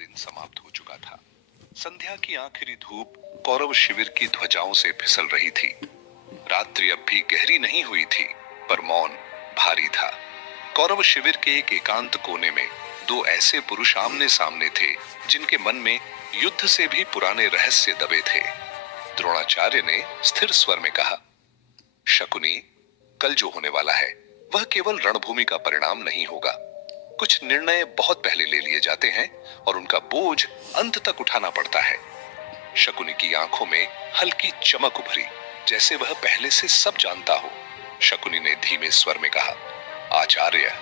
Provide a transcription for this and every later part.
दिन समाप्त हो चुका था। संध्या की आखिरी धूप कौरव शिविर की ध्वजाओं से फिसल रही थी। रात्रि अब भी गहरी नहीं हुई थी, पर मौन भारी था। कौरव शिविर के एक एकांत कोने में दो ऐसे पुरुष आमने सामने थे जिनके मन में युद्ध से भी पुराने रहस्य दबे थे। द्रोणाचार्य ने स्थिर स्वर में कहा, शकुनी, कल जो होने वाला है वह केवल रणभूमि का परिणाम नहीं होगा। कुछ निर्णय बहुत पहले ले लिए जाते हैं और उनका बोझ अंत तक उठाना पड़ता है। शकुनी की आंखों में हल्की चमक उभरी, जैसे वह पहले से सब जानता हो। शकुनी ने धीमे स्वर में कहा, आचार्य,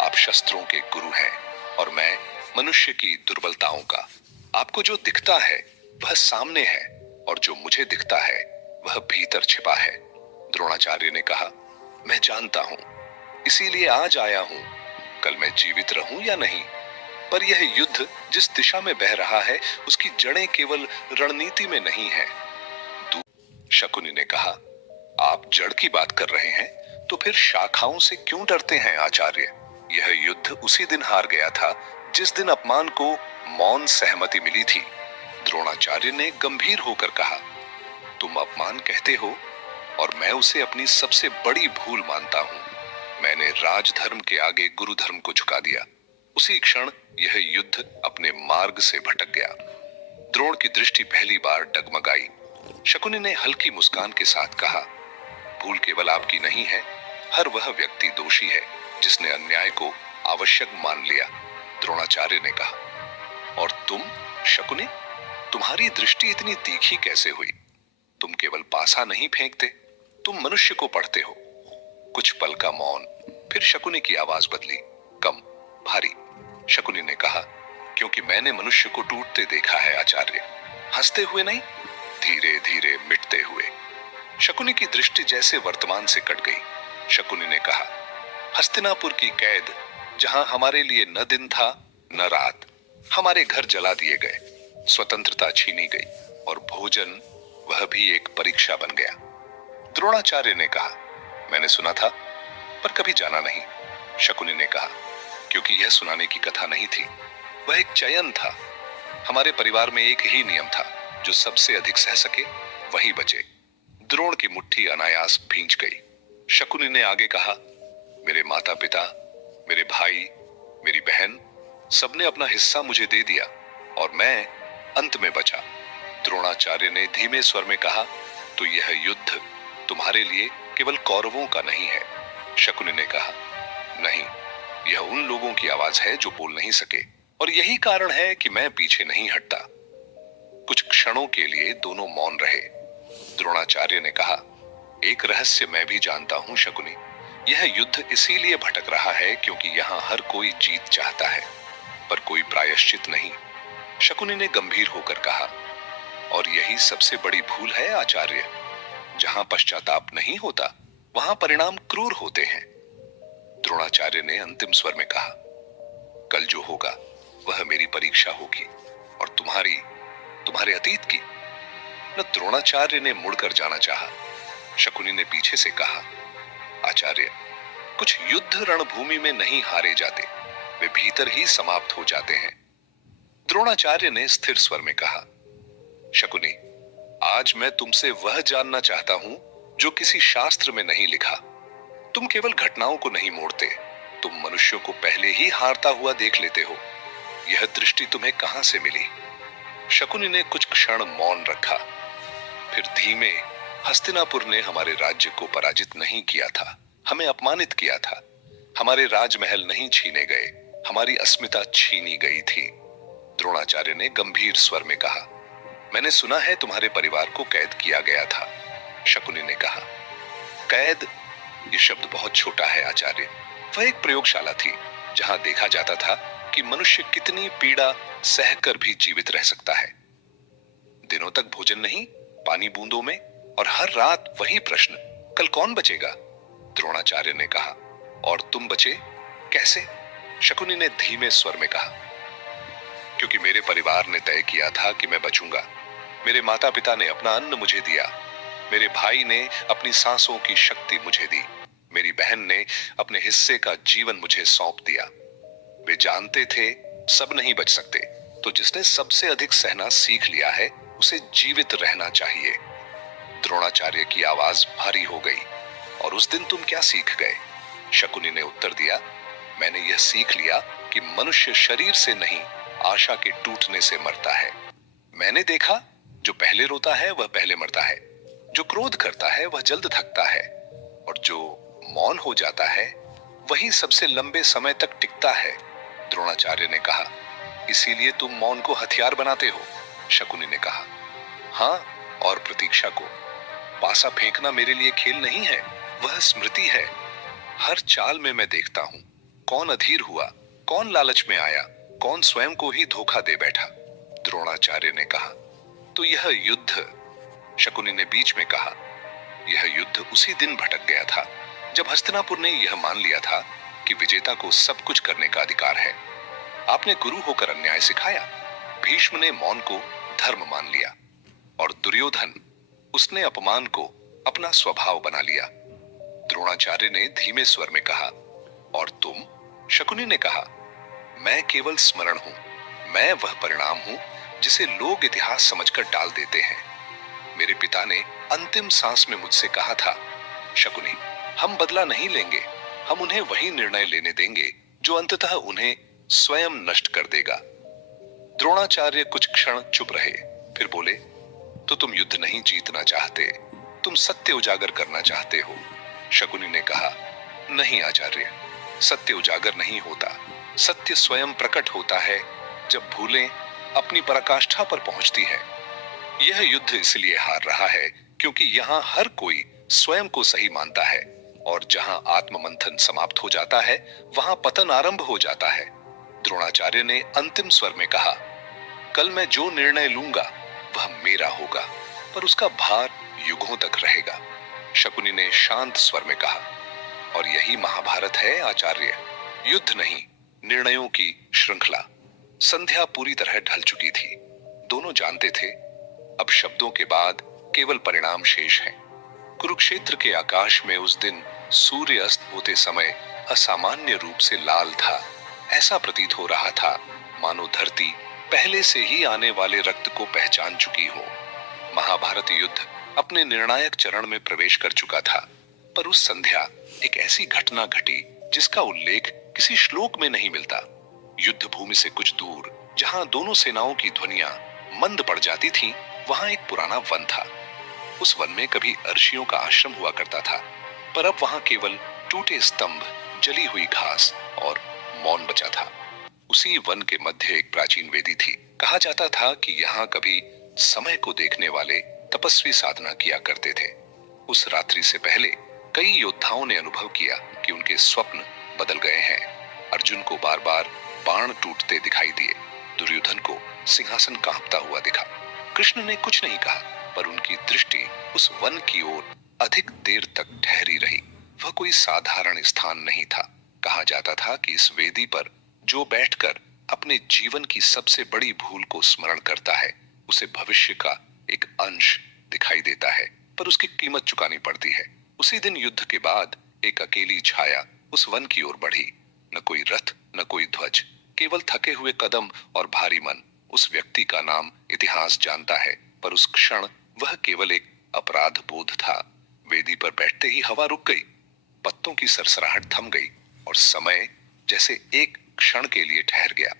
आप शस्त्रों के गुरु हैं और मैं मनुष्य की दुर्बलताओं का। आपको जो दिखता है वह सामने है और जो मुझे दिखता है वह भीतर छिपा है। द्रोणाचार्य ने कहा, मैं जानता हूं, इसीलिए आज आया हूं। कल मैं जीवित रहूं या नहीं, पर यह युद्ध जिस दिशा में बह रहा है उसकी जड़ें केवल रणनीति में नहीं है। शकुनी ने कहा, आप जड़ की बात कर रहे हैं तो फिर शाखाओं से क्यों डरते हैं आचार्य? यह युद्ध उसी दिन हार गया था जिस दिन अपमान को मौन सहमति मिली थी। द्रोणाचार्य ने गंभीर होकर कहा, तुम अपमान कहते हो और मैं उसे अपनी सबसे बड़ी भूल मानता हूं। मैंने राजधर्म के आगे गुरु धर्म को झुका दिया। उसी क्षण यह युद्ध अपने मार्ग से भटक गया। द्रोण की दृष्टि पहली बार डगमगाई। शकुनी ने हल्की मुस्कान के साथ कहा, भूल केवल आपकी नहीं है, हर वह व्यक्ति दोषी है जिसने अन्याय को आवश्यक मान लिया। द्रोणाचार्य ने कहा, और तुम शकुनी, तुम्हारी दृष्टि इतनी तीखी कैसे हुई? तुम केवल पासा नहीं फेंकते, तुम मनुष्य को पढ़ते हो। कुछ पल का मौन, फिर शकुनी की आवाज बदली, कम, भारी। शकुनी ने कहा, क्योंकि मैंने मनुष्य को टूटते देखा है आचार्य, हंसते हुए नहीं, धीरे धीरे मिटते हुए। शकुनी की दृष्टि जैसे वर्तमान से कट गई। शकुनी ने कहा, हस्तिनापुर की कैद, जहां हमारे लिए न दिन था न रात, हमारे घर जला दिए गए, स्वतंत्रता छीनी गई और भोजन, वह भी एक परीक्षा बन गया। द्रोणाचार्य ने कहा, मैंने सुना था पर कभी जाना नहीं। शकुनी ने कहा, क्योंकि यह सुनाने की कथा नहीं थी, वह एक चयन था। हमारे परिवार में एक ही नियम था, जो सबसे अधिक सह सके वही बचे। द्रोण की मुट्ठी अनायास भींच गई। शकुनी ने आगे कहा, मेरे माता पिता, मेरे भाई, मेरी बहन, सबने अपना हिस्सा मुझे दे दिया और मैं अंत में बचा। द्रोणाचार्य ने धीमे स्वर में कहा, तो यह युद्ध तुम्हारे लिए केवल कौरवों का नहीं है। शकुनी ने कहा, नहीं, यह उन लोगों की आवाज है जो बोल नहीं सके, और यही कारण है कि मैं पीछे नहीं हटता। कुछ क्षणों के लिए दोनों मौन रहे। द्रोणाचार्य ने कहा, एक रहस्य मैं भी जानता हूं शकुनी, यह युद्ध इसीलिए भटक रहा है क्योंकि यहां हर कोई जीत चाहता है, पर कोई प्रायश्चित नहीं। शकुनी ने गंभीर होकर कहा, और यही सबसे बड़ी भूल है आचार्य। जहां पश्चाताप नहीं होता वहां परिणाम क्रूर होते हैं। द्रोणाचार्य ने अंतिम स्वर में कहा, कल जो होगा वह मेरी परीक्षा होगी, और तुम्हारे अतीत की। न द्रोणाचार्य ने मुड़कर जाना चाहा। शकुनी ने पीछे से कहा, आचार्य, कुछ युद्ध रणभूमि में नहीं हारे जाते, वे भीतर ही समाप्त हो जाते हैं। द्रोणाचार्य ने स्थिर स्वर में कहा, शकुनी, आज मैं तुमसे वह जानना चाहता हूं जो किसी शास्त्र में नहीं लिखा। तुम केवल घटनाओं को नहीं मोड़ते, तुम मनुष्यों को पहले ही हारता हुआ देख लेते हो। यह दृष्टि तुम्हें कहां से मिली? शकुनी ने कुछ क्षण मौन रखा, फिर धीमे, हस्तिनापुर ने हमारे राज्य को पराजित नहीं किया था, हमें अपमानित किया था। हमारे राजमहल नहीं छीने गए, हमारी अस्मिता छीनी गई थी। द्रोणाचार्य ने गंभीर स्वर में कहा, मैंने सुना है तुम्हारे परिवार को कैद किया गया था। शकुनी ने कहा, कैद, ये शब्द बहुत छोटा है आचार्य। वह एक प्रयोगशाला थी जहां देखा जाता था कि मनुष्य कितनी पीड़ा सहकर भी जीवित रह सकता है। दिनों तक भोजन नहीं, पानी बूंदों में, और हर रात वही प्रश्न, कल कौन बचेगा? द्रोणाचार्य ने कहा, और तुम बचे कैसे? शकुनी ने धीमे स्वर में कहा, क्योंकि मेरे परिवार ने तय किया था कि मैं बचूंगा। मेरे माता पिता ने अपना अन्न मुझे दिया, मेरे भाई ने अपनी सांसों की शक्ति मुझे दी, मेरी बहन ने अपने हिस्से का जीवन मुझे सौंप दिया। वे जानते थे सब नहीं बच सकते, तो जिसने सबसे अधिक सहना सीख लिया है उसे जीवित रहना चाहिए। द्रोणाचार्य की आवाज भारी हो गई। और उस दिन तुम क्या सीख गए? शकुनी ने उत्तर दिया, मैंने यह सीख लिया कि मनुष्य शरीर से नहीं, आशा के टूटने से मरता है। मैंने देखा, जो पहले रोता है वह पहले मरता है, जो क्रोध करता है वह जल्द थकता है, और जो मौन हो जाता है वही सबसे लंबे समय तक टिकता है। द्रोणाचार्य ने कहा, इसीलिए तुम मौन को हथियार बनाते हो? शकुनी ने कहा, हाँ, और प्रतीक्षा को। पासा फेंकना मेरे लिए खेल नहीं है, वह स्मृति है। हर चाल में मैं देखता हूं, कौन अधीर हुआ, कौन लालच में आया, कौन स्वयं को ही धोखा दे बैठा। द्रोणाचार्य ने कहा, तो यह युद्ध? शकुनी ने बीच में कहा, यह युद्ध उसी दिन भटक गया था जब हस्तिनापुर ने यह मान लिया था कि विजेता को सब कुछ करने का अधिकार है। आपने गुरु होकर अन्याय सिखाया। भीष्म ने मौन को धर्म मान लिया, और दुर्योधन, उसने अपमान को अपना स्वभाव बना लिया। द्रोणाचार्य ने धीमे स्वर में कहा, और तुम? शकुनी ने कहा, मैं केवल स्मरण हूं, मैं वह परिणाम हूं जिसे लोग इतिहास समझकर टाल देते हैं। मेरे पिता ने अंतिम सांस में मुझसे कहा था, शकुनी, हम बदला नहीं लेंगे, हम उन्हें वही निर्णय लेने देंगे जो अंततः उन्हें स्वयं नष्ट कर देगा। द्रोणाचार्य कुछ क्षण चुप रहे, फिर बोले, तो तुम युद्ध नहीं जीतना चाहते, तुम सत्य उजागर करना चाहते हो। शकुनी ने कहा, नहीं आचार्य, सत्य उजागर नहीं होता, सत्य स्वयं प्रकट होता है जब भूलें अपनी पराकाष्ठा पर पहुंचती है। यह युद्ध इसलिए हार रहा है क्योंकि यहाँ हर कोई स्वयं को सही मानता है, और जहां आत्ममंथन समाप्त हो जाता है वहां पतन आरंभ हो जाता है। द्रोणाचार्य ने अंतिम स्वर में कहा, कल मैं जो निर्णय लूंगा वह मेरा होगा, पर उसका भार युगों तक रहेगा। शकुनी ने शांत स्वर में कहा, और यही महाभारत है आचार्य, युद्ध नहीं, निर्णयों की श्रृंखला। संध्या पूरी तरह ढल चुकी थी। दोनों जानते थे, अब शब्दों के बाद केवल परिणाम शेष है। कुरुक्षेत्र के आकाश में उस दिन सूर्य अस्त होते समय असामान्य रूप से लाल था। ऐसा प्रतीत हो रहा था मानो धरती पहले से ही आने वाले रक्त को पहचान चुकी हो। महाभारत युद्ध अपने निर्णायक चरण में प्रवेश कर चुका था, पर उस संध्या एक ऐसी घटना घटी जिसका उल्लेख किसी श्लोक में नहीं मिलता। युद्ध भूमि से कुछ दूर, जहां दोनों सेनाओं की ध्वनियां मंद पड़ जाती थीं, वहां एक पुराना वन था। उस वन में कभी अर्षियों का आश्रम हुआ करता था, पर अब वहां केवल टूटे स्तंभ, जली हुई घास और मौन बचा था। उसी वन के मध्य एक प्राचीन वेदी थी। कहा जाता था कि यहाँ कभी समय को देखने वाले तपस्वी साधना किया करते थे। उस रात्रि से पहले कई योद्धाओं ने अनुभव किया कि उनके स्वप्न बदल गए हैं। अर्जुन को बार बार बाण टूटते दिखाई दिए, दुर्योधन को सिंहासन कांपता हुआ दिखा। कृष्ण ने कुछ नहीं कहा, पर उनकी दृष्टि उस वन की ओर अधिक देर तक ठहरी रही। वह कोई साधारण स्थान नहीं था। कहा जाता था कि इस वेदी पर जो बैठकर अपने जीवन की सबसे बड़ी भूल को स्मरण करता है, उसे भविष्य का एक अंश दिखाई देता है, पर उसकी कीमत चुकानी पड़ती है। उसी दिन युद्ध के बाद एक अकेली छाया उस वन की ओर बढ़ी। न कोई रथ, न कोई ध्वज, केवल थके हुए कदम और भारी मन। उस व्यक्ति का नाम इतिहास जानता है, पर उस क्षण वह केवल एक अपराध बोध था। वेदी पर बैठते ही हवा रुक गई, पत्तों की सरसराहट थम गई, और समय जैसे एक क्षण के लिए ठहर गया।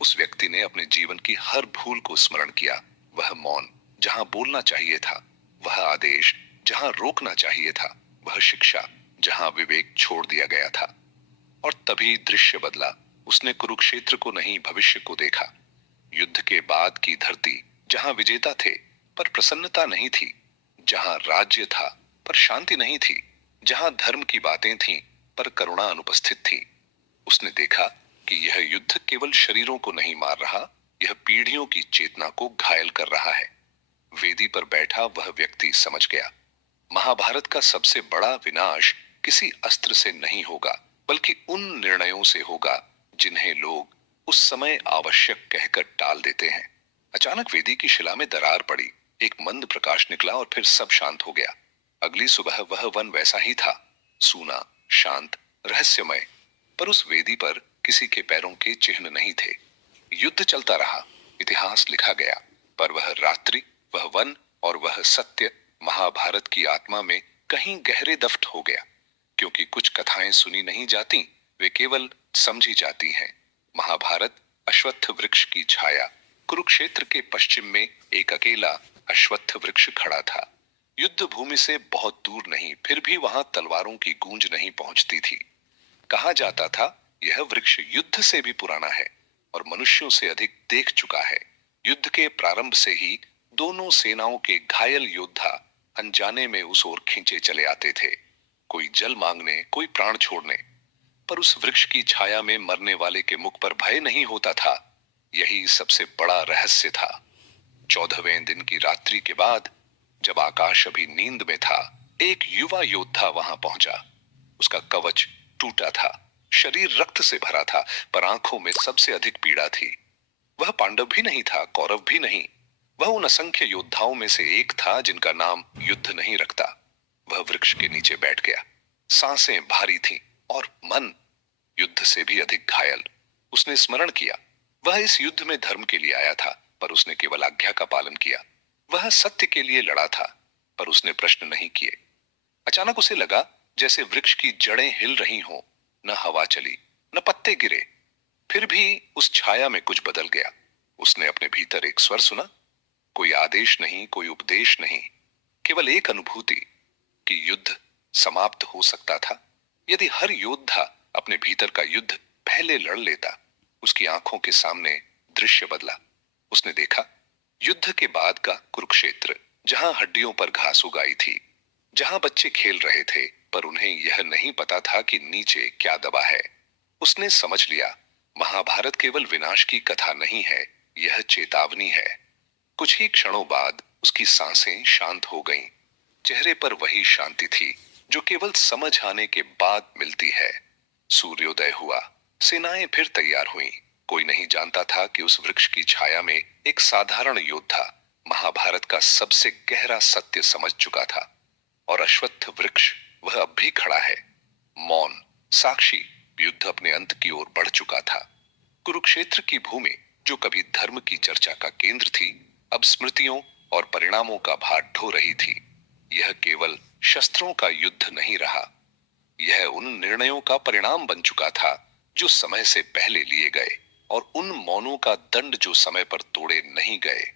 उस व्यक्ति ने अपने जीवन की हर भूल को स्मरण किया। वह मौन जहां बोलना चाहिए था, वह आदेश जहां रोकना चाहिए था, वह शिक्षा जहां विवेक छोड़ दिया गया था। और तभी दृश्य बदला। उसने कुरुक्षेत्र को नहीं, भविष्य को देखा। युद्ध के बाद की धरती जहां विजेता थे पर प्रसन्नता नहीं थी, जहां राज्य था पर शांति नहीं थी, जहां धर्म की बातें थीं पर करुणा अनुपस्थित थी। उसने देखा कि यह युद्ध केवल शरीरों को नहीं मार रहा, यह पीढ़ियों की चेतना को घायल कर रहा है। वेदी पर बैठा वह व्यक्ति समझ गया, महाभारत का सबसे बड़ा विनाश किसी अस्त्र से नहीं होगा, बल्कि उन निर्णयों से होगा जिन्हें लोग उस समय आवश्यक कहकर टाल देते हैं। अचानक वेदी की शिला में दरार पड़ी, एक मंद प्रकाश निकला और फिर सब शांत हो गया। अगली सुबह वह वन वैसा ही था, सूना, शांत, रहस्यमय, पर उस वेदी पर किसी के पैरों के चिन्ह नहीं थे। युद्ध चलता रहा, इतिहास लिखा गया, पर वह रात्रि, वह वन और वह सत्य महाभारत की आत्मा में कहीं गहरे दफ्न हो गया। क्योंकि कुछ कथाएं सुनी नहीं जाती, वे केवल समझी जाती हैं। महाभारत अश्वत्थ वृक्ष की छाया। कुरुक्षेत्र के पश्चिम में एक अकेला अश्वत्थ वृक्ष खड़ा था। युद्ध भूमि से बहुत दूर नहीं, फिर भी वहां तलवारों की गूंज नहीं पहुंचती थी। कहा जाता था यह वृक्ष युद्ध से भी पुराना है और मनुष्यों से अधिक देख चुका है। युद्ध के प्रारंभ से ही दोनों सेनाओं के घायल योद्धा अनजाने में उस ओर खींचे चले आते थे, कोई जल मांगने, कोई प्राण छोड़ने। पर उस वृक्ष की छाया में मरने वाले के मुख पर भय नहीं होता था। यही सबसे बड़ा रहस्य था। 14वें दिन की रात्रि के बाद, जब आकाश अभी नींद में था, एक युवा योद्धा वहां पहुंचा। उसका कवच टूटा था, शरीर रक्त से भरा था, पर आंखों में सबसे अधिक पीड़ा थी। वह पांडव भी नहीं था, कौरव भी नहीं। वह उन असंख्य योद्धाओं में से एक था जिनका नाम युद्ध नहीं रखता। वह वृक्ष के नीचे बैठ गया। सांसें भारी थीं और मन युद्ध से भी अधिक घायल। उसने स्मरण किया, वह इस युद्ध में धर्म के लिए आया था, पर उसने केवल आज्ञा का पालन किया। वह सत्य के लिए लड़ा था, पर उसने प्रश्न नहीं किए। अचानक उसे लगा जैसे वृक्ष की जड़ें हिल रही हों। न हवा चली, न पत्ते गिरे, फिर भी उस छाया में कुछ बदल गया। उसने अपने भीतर एक स्वर सुना, कोई आदेश नहीं, कोई उपदेश नहीं, केवल एक अनुभूति कि युद्ध समाप्त हो सकता था यदि हर योद्धा अपने भीतर का युद्ध पहले लड़ लेता। उसकी आंखों के सामने दृश्य बदला। उसने देखा युद्ध के बाद का कुरुक्षेत्र, जहां हड्डियों पर घास उगाई थी, जहां बच्चे खेल रहे थे, पर उन्हें यह नहीं पता था कि नीचे क्या दबा है। उसने समझ लिया, महाभारत केवल विनाश की कथा नहीं है, यह चेतावनी है। कुछ ही क्षणों बाद उसकी सांसें शांत हो गईं। चेहरे पर वही शांति थी जो केवल समझ आने के बाद मिलती है। सूर्योदय हुआ, सेनाएं फिर तैयार हुईं। कोई नहीं जानता था कि उस वृक्ष की छाया में एक साधारण योद्धा महाभारत का सबसे गहरा सत्य समझ चुका था। और अश्वत्थ वृक्ष वह अब भी खड़ा है, मौन, साक्षी। युद्ध अपने अंत की ओर बढ़ चुका था। कुरुक्षेत्र की भूमि, जो कभी धर्म की चर्चा का केंद्र थी, अब स्मृतियों और परिणामों का भार ढो रही थी। यह केवल शस्त्रों का युद्ध नहीं रहा, यह उन निर्णयों का परिणाम बन चुका था जो समय से पहले लिए गए, और उन मौनों का दंड जो समय पर तोड़े नहीं गए।